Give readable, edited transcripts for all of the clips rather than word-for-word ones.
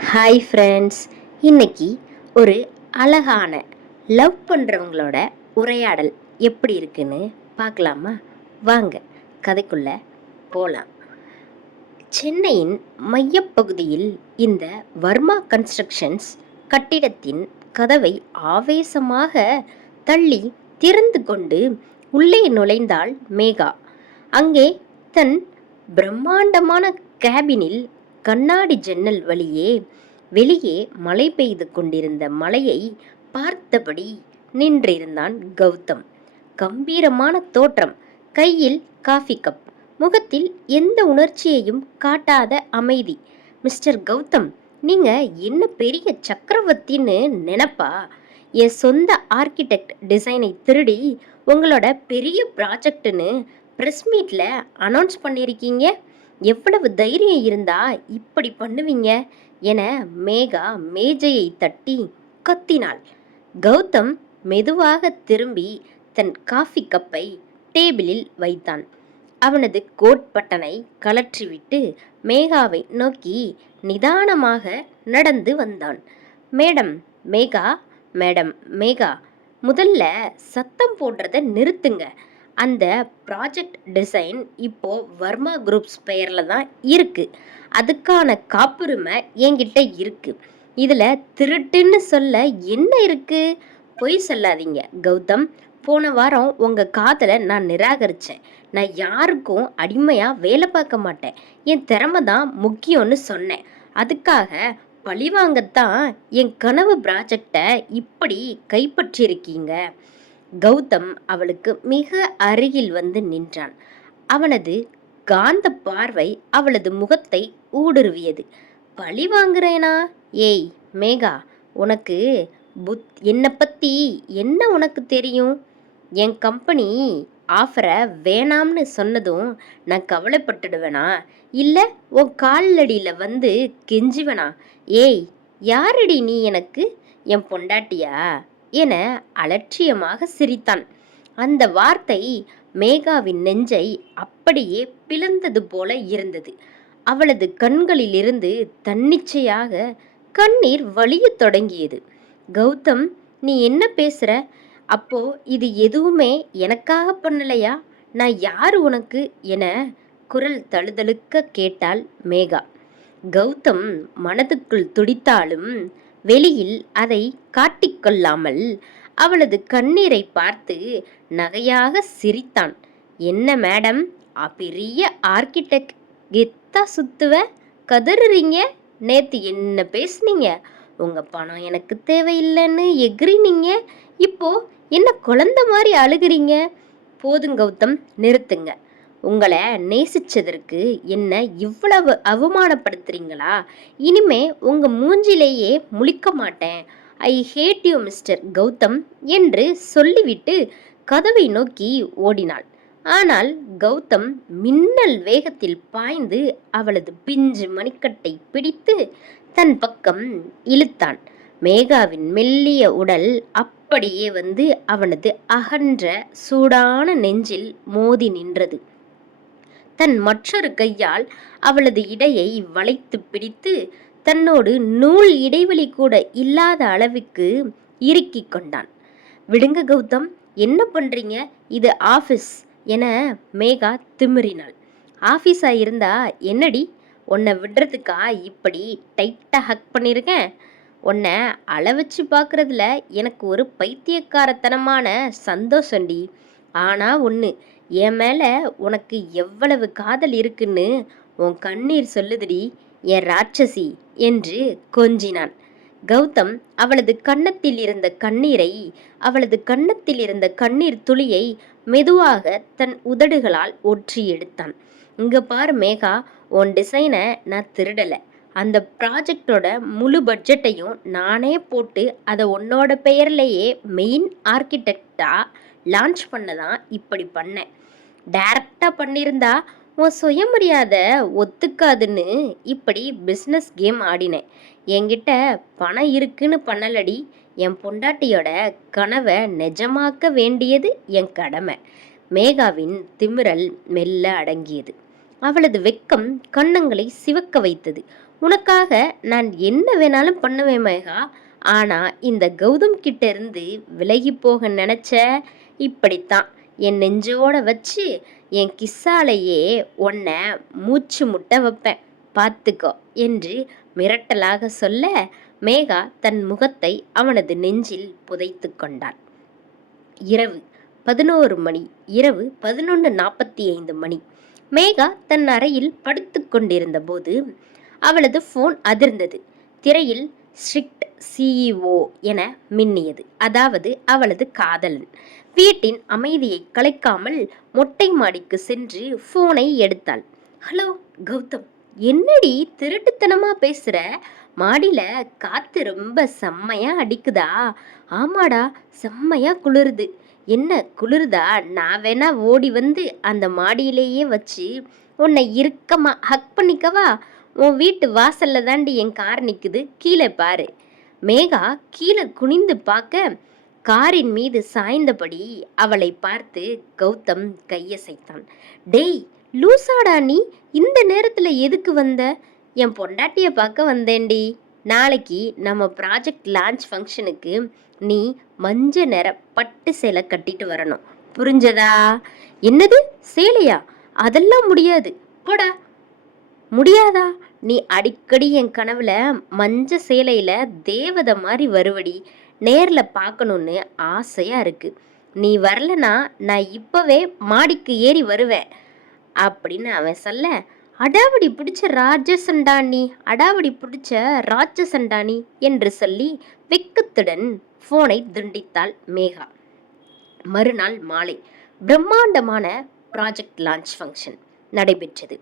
Hi friends, இன்னைக்கு ஒரு அழகான லவ் பண்ணுறவங்களோட உரையாடல் எப்படி இருக்குன்னு பார்க்கலாமா? வாங்க கதைக்குள்ள போகலாம். சென்னையின் மையப்பகுதியில் இந்த வர்மா கன்ஸ்ட்ரக்ஷன்ஸ் கட்டிடத்தின் கதவை ஆவேசமாக தள்ளி திறந்து கொண்டு உள்ளே நுழைந்தாள் மேகா. அங்கே தன் பிரம்மாண்டமான கேபினில் கண்ணாடி ஜன்னல் வழியே வெளியே மழை பெய்து கொண்டிருந்த மலையை பார்த்தபடி நின்றிருந்தான் கௌதம். கம்பீரமான தோற்றம், கையில் காஃபி கப், முகத்தில் எந்த உணர்ச்சியையும் காட்டாத அமைதி. மிஸ்டர் கௌதம், நீங்க என்ன பெரிய சக்கரவர்த்தின்னு நினைப்பா? என் சொந்த ஆர்கிடெக்ட் டிசைனை திருடி உங்களோட பெரிய ப்ராஜெக்ட்னு ப்ரெஸ் மீட்டில் அனௌன்ஸ் பண்ணியிருக்கீங்க. எவ்வளவு தைரியம் இருந்தா இப்படி பண்ணுவீங்க என மேகா மேஜையை தட்டி கத்தினாள். கௌதம் மெதுவாக திரும்பி தன் காஃபி கப்பை டேபிளில் வைத்தான். அவனது கோட் பட்டனை கலற்றிவிட்டு மேகாவை நோக்கி நிதானமாக நடந்து வந்தான். மேடம் மேகா, மேடம் மேகா, முதல்ல சத்தம் போடுறத நிறுத்துங்க. அந்த ப்ராஜெக்ட் டிசைன் இப்போ வர்மா குரூப்ஸ் பெயரில் தான் இருக்கு. அதுக்கான காப்புரிமை என்கிட்ட இருக்கு. இதில் திருட்டுன்னு சொல்ல என்ன இருக்கு? பொய் சொல்லாதீங்க கௌதம். போன வாரம் உங்கள் காதலை நான் நிராகரித்தேன். நான் யாருக்கும் அடிமையாக வேலை பார்க்க மாட்டேன். என் திறமை தான் முக்கியம்னு சொன்னேன். அதுக்காக பழிவாங்கத்தான் என் கனவு ப்ராஜெக்டை இப்படி கைப்பற்றியிருக்கீங்க. கௌதம் அவளுக்கு மிக அருகில் வந்து நின்றான். அவனது காந்த பார்வை அவளது முகத்தை ஊடுருவியது. பழி வாங்குறேனா? ஏய் மேகா, உனக்கு என்னை பற்றி என்ன உனக்கு தெரியும்? என் கம்பெனி ஆஃபரை வேணாம்னு சொன்னதும் நான் கவலைப்பட்டுடுவேனா? இல்லை உன் காலடியில் வந்து கெஞ்சுவேனா? ஏய், யாரடி நீ எனக்கு? என் பொண்டாட்டியா என அலட்சியமாக சிரித்தான். அந்த வார்த்தை மேகாவின் நெஞ்சை அப்படியே பிளந்தது போல இருந்தது. அவளது கண்களிலிருந்து தன்னிச்சையாக கண்ணீர் வழியத் தொடங்கியது. கௌதம், நீ என்ன பேசுற? அப்போ இது எதுவுமே எனக்காக பண்ணலையா? நான் யாரு உனக்கு என குரல் தழுதழுக்க கேட்டாள் மேகா. கௌதம் மனதுக்குள் துடித்தாலும் வெளியில் அதை காட்டிக்கொள்ளாமல் அவளது கண்ணீரை பார்த்து நகையாக சிரித்தான். என்ன மேடம், பெரிய ஆர்கிடெக்ட் கெத்தா சுத்துவ கதறுறீங்க? நேத்து என்ன பேசுனீங்க? உங்க பணம் எனக்கு தேவையில்லைன்னு எகிரினீங்க. இப்போ என்ன குழந்தை மாதிரி அழுகிறீங்க? போதும் கௌதம், நிறுத்துங்க. உங்களை நேசிச்சதற்கு என்ன இவ்வளவு அவமானப்படுத்துறீங்களா? இனிமே உங்க மூஞ்சிலேயே முழிக்க மாட்டேன். ஐ ஹேட் யூ மிஸ்டர் கௌதம் என்று சொல்லிவிட்டு கதவை நோக்கி ஓடினாள். ஆனால் கௌதம் மின்னல் வேகத்தில் பாய்ந்து அவளது பிஞ்சு மணிக்கட்டை பிடித்து தன் பக்கம் இழுத்தான். மேகாவின் மெல்லிய உடல் அப்படியே வந்து அவனது அகன்ற சூடான நெஞ்சில் மோதி நின்றது. தன் மற்றொரு கையால் அவளது இடையை வளைத்து பிடித்து தன்னோடு நூல் இடைவெளி கூட இல்லாத அளவுக்கு இறுக்கி கொண்டான். விடுங்க கௌதம், என்ன பண்றீங்க? இது ஆஃபீஸ் என மேகா திமிரினாள். ஆஃபீஸா இருந்தா என்னடி, உன்னை விடுறதுக்கா இப்படி டைட்டாக ஹக் பண்ணியிருக்கேன்? உன்னை அளவச்சு பார்க்குறதுல எனக்கு ஒரு பைத்தியக்காரத்தனமான சந்தோஷண்டி. ஆனால் ஒன்று, என் மேலே உனக்கு எவ்வளவு காதல் இருக்குன்னு உன் கண்ணீர் சொல்லுதுடி என் ராட்சசி என்று கொஞ்சினான். கௌதம் அவளது கன்னத்தில் இருந்த கண்ணீர் துளியை மெதுவாக தன் உதடுகளால் ஒற்றி எடுத்தான். இங்க பாரு மேகா, உன் டிசைனை நான் திருடலை. அந்த ப்ராஜெக்டோட முழு பட்ஜெட்டையும் நானே போட்டு அதை உன்னோட பெயர்லேயே மெயின் ஆர்கிடெக்டாக லான்ச் பண்ணதான் இப்படி பண்ணேன். டைரக்டாக பண்ணியிருந்தா உன் சுயமரியாதை ஒத்துக்காதுன்னு இப்படி பிஸ்னஸ் கேம் ஆடினேன். என்கிட்ட பணம் இருக்குன்னு பண்ணலடி. என் பொண்டாட்டியோட கனவை நிஜமாக்க வேண்டியது என் கடமை. மேகாவின் திமிரல் மெல்ல அடங்கியது. அவளது வெக்கம் கன்னங்களை சிவக்க வைத்தது. உனக்காக நான் என்ன வேணாலும் பண்ணுவேன் மேகா. ஆனா இந்த கௌதம் கிட்ட இருந்து விலகி போக நினைச்ச, இப்படித்தான் என் நெஞ்சோட வச்சு என் கிஸ்ஸாலேயே உன்னை மூச்சு முட்ட வைப்பேன், பார்த்துக்கோ என்று மிரட்டலாக சொல்ல, மேகா தன் முகத்தை அவனது நெஞ்சில் புதைத்து கொண்டாள். இரவு 11 மணி. இரவு 11:45 மணி. மேகா தன் அறையில் படுத்து கொண்டிருந்த போது அவளது போன் அதிர்ந்தது. திரையில் ஸ்ட்ரிக்ட் சிஇஓ என மின்னியது. அதாவது அவளது காதலன். வீட்டின் அமைதியை கலைக்காமல் மொட்டை மாடிக்கு சென்று போனை எடுத்தாள். ஹலோ கௌதம், என்னடி திருட்டுத்தனமா பேசுற? மாடியில காத்து ரொம்ப செம்மையா அடிக்குதா? ஆமாடா, செம்மையா குளிருது. என்ன குளிருதா? நான் வேணா ஓடி வந்து அந்த மாடியிலேயே வச்சு உன்னை இறுக்கமா ஹக் பண்ணிக்கவா? உன் வீட்டு வாசல்ல தாண்டி என் கார் நிக்குது, கீழே பாரு. மேகா கீழே குனிந்து பார்க்க, காரின் மீது சாய்ந்தபடி அவளை பார்த்து கௌதம் கையசைத்தான். டேய் லூசாடா நீ, இந்த நேரத்துல எதுக்கு வந்த? என் பொண்டாட்டிய பார்க்க வந்தேன்டி. நாளைக்கு நம்ம ப்ராஜெக்ட் லான்ச் ஃபங்க்ஷனுக்கு நீ மஞ்ச நிற பட்டு சேலை கட்டிட்டு வரணும், புரிஞ்சதா? என்னது சேலையா? அதெல்லாம் முடியாது, போடா. முடியாதா? நீ அடிக்கடி என் கனவுல மஞ்ச சேலையில தேவதை மாதிரி வருவடி. நேர்ல பார்க்கணும்னு ஆசையா இருக்கு. நீ வரலனா நான் இப்பவே மாடிக்கு ஏறி வருவேன் அப்படின்னு அவன் சொல்ல, அடாவடி பிடிச்ச ராட்சசண்டானி, அடாவடி பிடிச்ச ராட்சசண்டானி என்று சொல்லி வெக்கத்துடன் போனை துண்டித்தாள் மேகா. மறுநாள் மாலை பிரம்மாண்டமான ப்ராஜெக்ட் லான்ச் ஃபங்க்ஷன் நடைபெற்றது.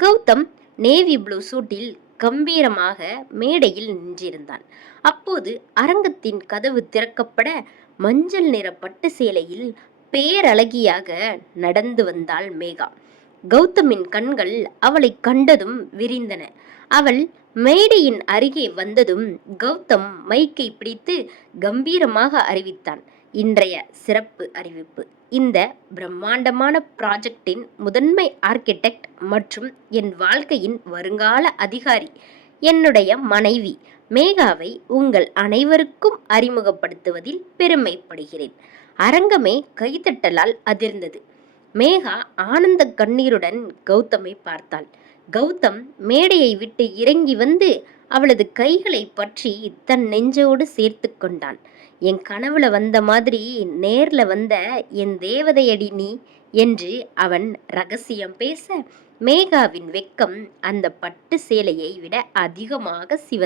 கௌதம் நேவி ப்ளூ சூட்டில் கம்பீரமாக மேடையில் நின்றிருந்தான். அப்போது அரங்கத்தின் கதவு திறக்கப்பட மஞ்சள் நிற பட்டு சேலையில் பேரழகியாக நடந்து வந்தாள் மேகா. கௌதமின் கண்கள் அவளை கண்டதும் விரிந்தன. அவள் மேடையின் அருகே வந்ததும் கௌதம் மைக்கை பிடித்து கம்பீரமாக அறிவித்தான். இன்றைய சிறப்பு அறிவிப்பு. இந்த பிரம்மாண்டமான ப்ராஜெக்டின் முதன்மை ஆர்கிடெக்ட் மற்றும் என் வாழ்க்கையின் வருங்கால அதிகாரி, என்னுடைய மனைவி மேகாவை உங்கள் அனைவருக்கும் அறிமுகப்படுத்துவதில் பெருமைப்படுகிறேன். அரங்கமே கைதட்டலால் அதிர்ந்தது. மேகா ஆனந்த கண்ணீருடன் கௌதமை பார்த்தாள். கௌதம் மேடையை விட்டு இறங்கி வந்து அவளது கைகளை பற்றி தன் நெஞ்சோடு சேர்த்து கொண்டான். என் கனவுல வந்த மாதிரி நேர்ல வந்த என் தேவதையடி நீ என்று அவன் ரகசியம் பேச, மேகாவின் வெக்கம் அந்த பட்டு சேலையை விட அதிகமாக சிவந்தது.